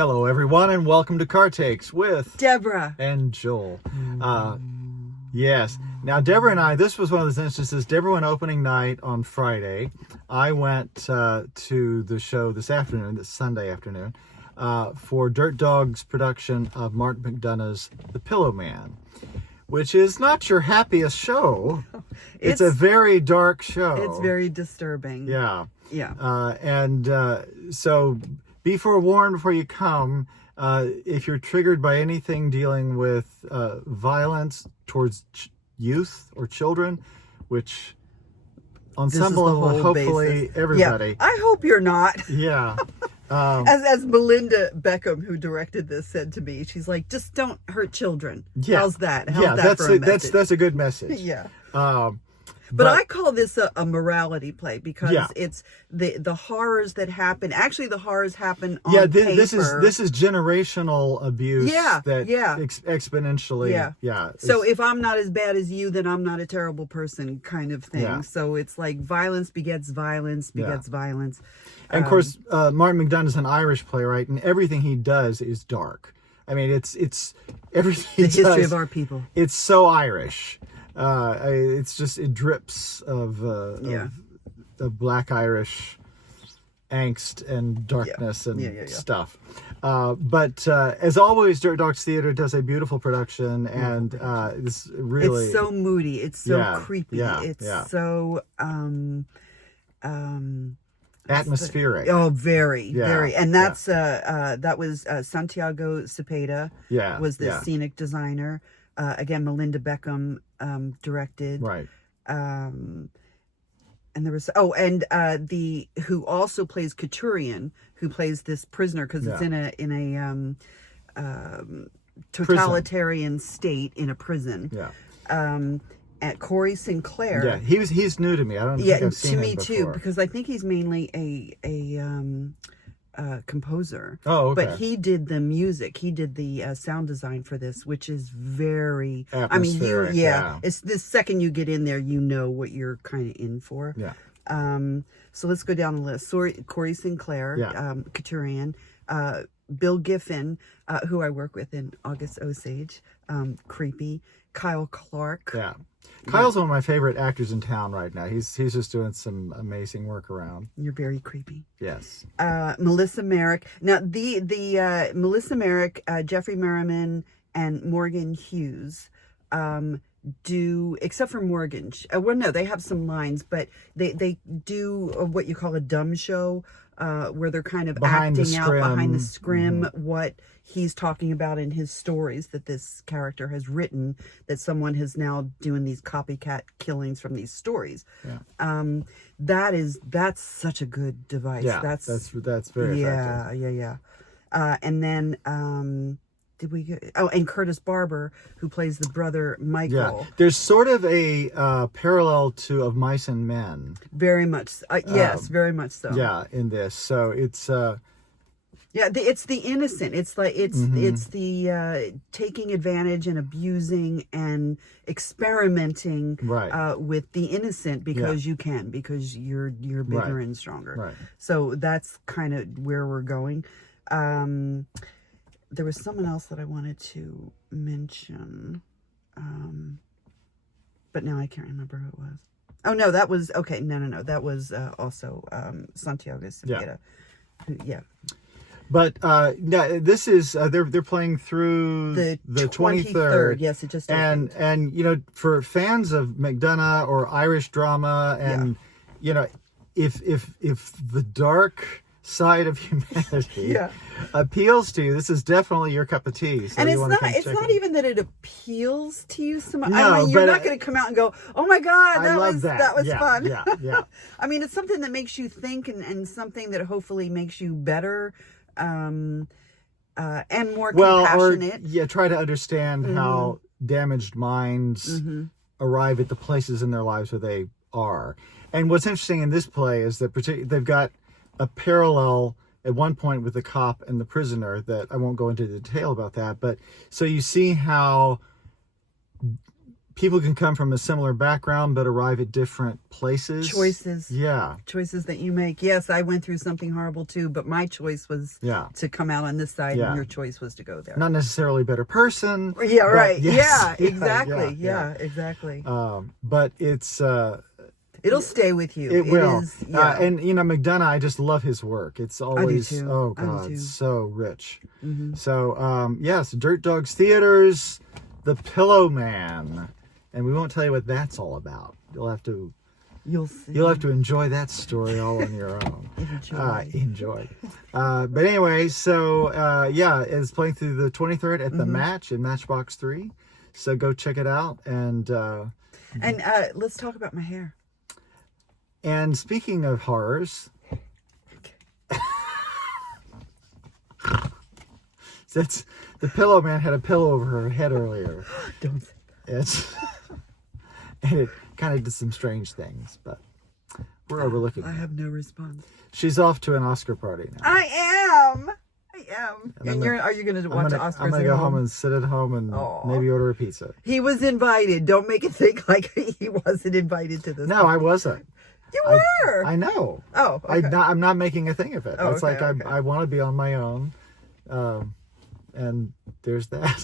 Hello, everyone, and welcome to Car Takes with Deborah and Joel. Yes. Now, Deborah and I, this was one of those instances. Deborah went opening night on Friday. I went to the show this Sunday afternoon, for Dirt Dog's production of Martin McDonagh's The Pillowman, which is not your happiest show. It's a very dark show. It's very disturbing. Yeah. Yeah. So be forewarned before you come. If you're triggered by anything dealing with violence towards youth or children, which on some level, hopefully basis. everybody. Yeah. I hope you're not. Yeah. As Melinda Beckham, who directed this, said to me, she's like, "Just don't hurt children." Yeah. How's that? That's a good message. Yeah. But I call this a morality play because it's the horrors that happen. Actually, the horrors happen on paper. This is generational abuse. Exponentially. Yeah. So if I'm not as bad as you, then I'm not a terrible person, kind of thing. Yeah. So it's like violence begets violence begets violence. And of course, Martin McDonagh is an Irish playwright, and everything he does is dark. I mean, it's everything he does. The history of our people. It's so Irish. It drips of Black Irish angst and darkness and stuff. But as always, Dirt Dogs Theater does a beautiful production, and it's really... It's so moody. It's so creepy. So... atmospheric. Very. And that's that was Santiago Cepeda was the scenic designer. Again, Melinda Beckham directed. Right. And there was the who also plays Couturian, who plays this prisoner because it's in a totalitarian state in a prison. Yeah. At Corey Sinclair. Yeah, he's new to me. I don't think I've seen him before. To me too, because I think he's mainly a composer. Oh, okay. But he did the music. He did the sound design for this, which is very... atmospheric. It's the second you get in there, you know what you're kind of in for. Yeah. So let's go down the list. Corey Sinclair, Couturian, Bill Giffen, who I work with in August Osage, creepy. Kyle Clark. Yeah. Kyle's one of my favorite actors in town right now. He's just doing some amazing work around. You're very creepy. Yes. Melissa Merrick. Now the Melissa Merrick, Jeffrey Merriman, and Morgan Hughes do, except for Morgan. They have some lines, but they do what you call a dumb show, where they're kind of acting out behind the scrim what he's talking about in his stories that this character has written, that someone has now doing these copycat killings from these stories. Yeah. That's such a good device. Yeah, that's very effective. Yeah. And then did we get... and Curtis Barber, who plays the brother Michael. Yeah. There's sort of a parallel to Of Mice and Men. Very much. Yes, very much so. Yeah, in this. So it's... it's the innocent. It's like it's the taking advantage and abusing and experimenting with the innocent because you can, because you're bigger and stronger. Right. So that's kind of where we're going. There was someone else that I wanted to mention, but now I can't remember who it was. Oh no, that was okay. No, that was also Santiago Cepeda. Yeah. But this is they're playing through the 23rd. Yes, it just opened. And for fans of McDonagh or Irish drama, and if the dark side of humanity appeals to you, this is definitely your cup of tea. So and it's not even that it appeals to you so much. No, you're not going to come out and go, "Oh my God, that was fun." Yeah. I mean, it's something that makes you think and something that hopefully makes you better. And more compassionate. Try to understand how damaged minds arrive at the places in their lives where they are. And what's interesting in this play is that they've got a parallel at one point with the cop and the prisoner that I won't go into detail about that. But so you see how people can come from a similar background but arrive at different places. Choices. Yeah. Choices that you make. Yes, I went through something horrible too, but my choice was to come out on this side, and your choice was to go there. Not necessarily a better person. Yeah, right. Yes. Yeah, exactly. Yeah, exactly. But it's... It'll stay with you. It will. Is, and, McDonagh, I just love his work. It's always, I do too. oh, I do God, too. so rich. So, yes, Dirt Dogs Theaters, The Pillowman. And we won't tell you what that's all about. You'll have to enjoy that story all on your own. Enjoy. But anyway, so, it's playing through the 23rd at the Match in Matchbox 3. So go check it out. And let's talk about my hair. And speaking of horrors, the Pillowman had a pillow over her head earlier. Don't say that. And it kind of did some strange things, but we're overlooking. I have no response. She's off to an Oscar party now. I am. And are you going to watch the Oscars? I'm going to go home and sit at home and maybe order a pizza. He was invited. Don't make it think like he wasn't invited to this. No, I wasn't. You were. I know. Oh, okay. I'm not making a thing of it. It's okay. I want to be on my own, and there's that.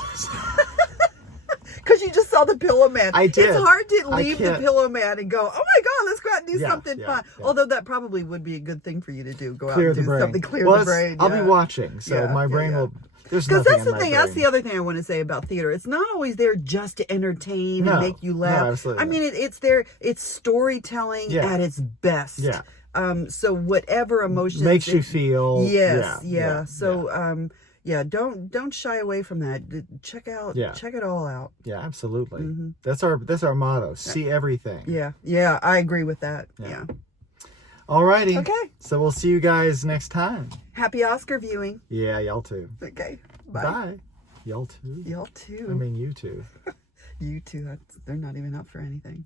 Because you just saw the Pillowman. I did. It's hard to leave the Pillowman and go, oh my God, let's go out and do something fun. Yeah. Although that probably would be a good thing for you to do. Go out and do something, clear the brain. I'll be watching, so my brain will... Because that's the thing. That's the other thing I want to say about theater. It's not always there just to entertain and make you laugh. No, absolutely. I mean, it's there. It's storytelling at its best. Yeah. So whatever emotions makes you feel. Yes. Yeah. So don't shy away from that. Check it all out. Yeah, absolutely. That's our motto. See everything. Yeah. I agree with that. Yeah. Alrighty. Okay. So we'll see you guys next time. Happy Oscar viewing. Yeah, y'all too. Okay. Bye. Bye. Y'all too. Y'all too. I mean, you too. You too. They're not even up for anything.